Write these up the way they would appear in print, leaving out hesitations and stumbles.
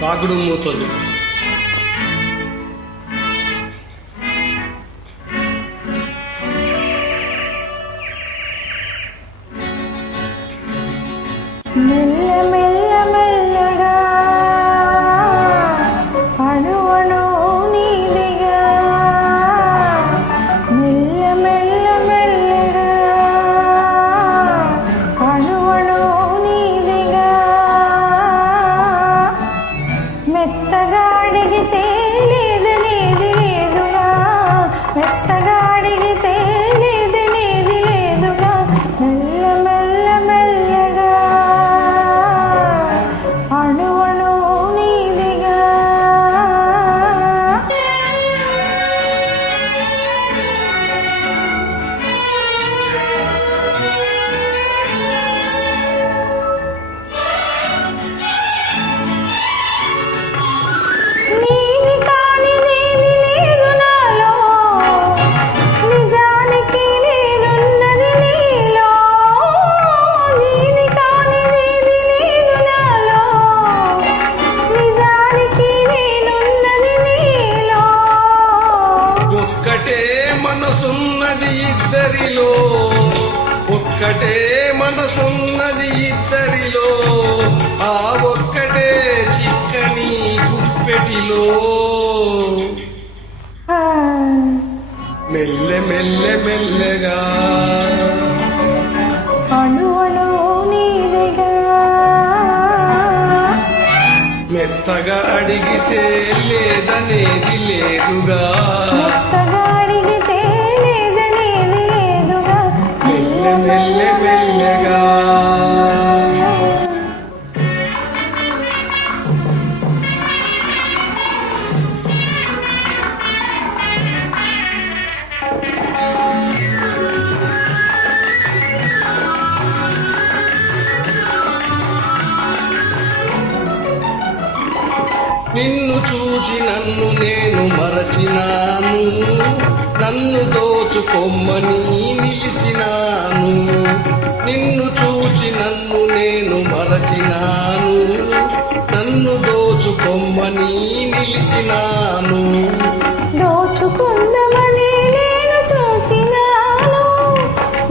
తాగుడు మూతలు. ఇద్దరిలో ఒక్కటే మనసున్నది ఇద్దరిలో, ఆ ఒక్కటే చిక్కని గుప్పెటిలో. మెల్లె మెల్లె మెల్లెగా మెత్తగా అడిగితే లేదనేది లేదుగా, మెల్లె మెల్లెగా నిన్ను చూసి నన్ను నేను మరచినాను, నన్ను దోచుకొమ్మని నిలిచినాను. నిన్ను చూచి నన్ను నేను మరచినాను, నన్ను దోచుకొమ్మని నిలిచినాను. దోచుకుందమని నేను చూచినాను,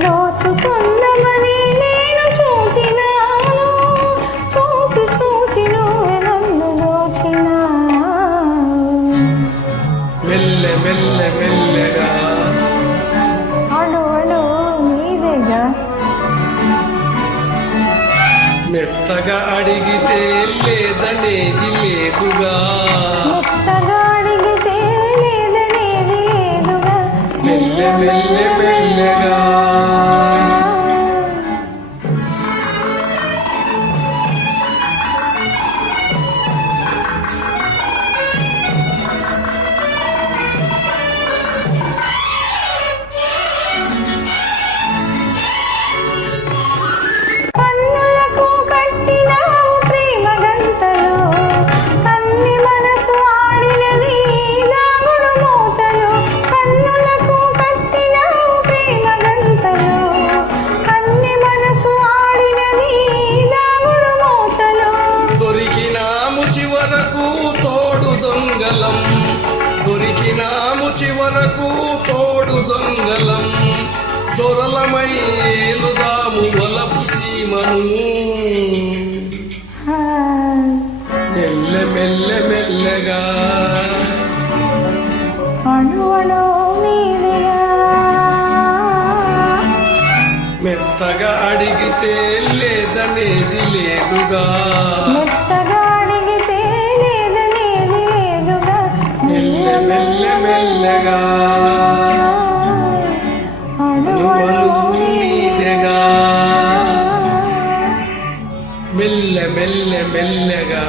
దోచుకుందమని నేను చూచినాను, చూచి చూచి నువ్వే నన్ను దోచినా. మెల్లె మెల్లె మెల్లెగా మెత్తగా అడిగితే లేదనేది లేదుగా, మెల్లె మెల్లె మెల్లెగా దొరికినాము చివరకు తోడు దొంగలం, దొరలమై ఏలుదాము వలపు సీమను. మెల్లె మెల్లె మెల్లెగా మెత్తగా అడిగితే లేదనేది లేదుగా, మెల్లె మెల్లెగా నీదెగా, మెల్లె మెల్లె మెల్లెగా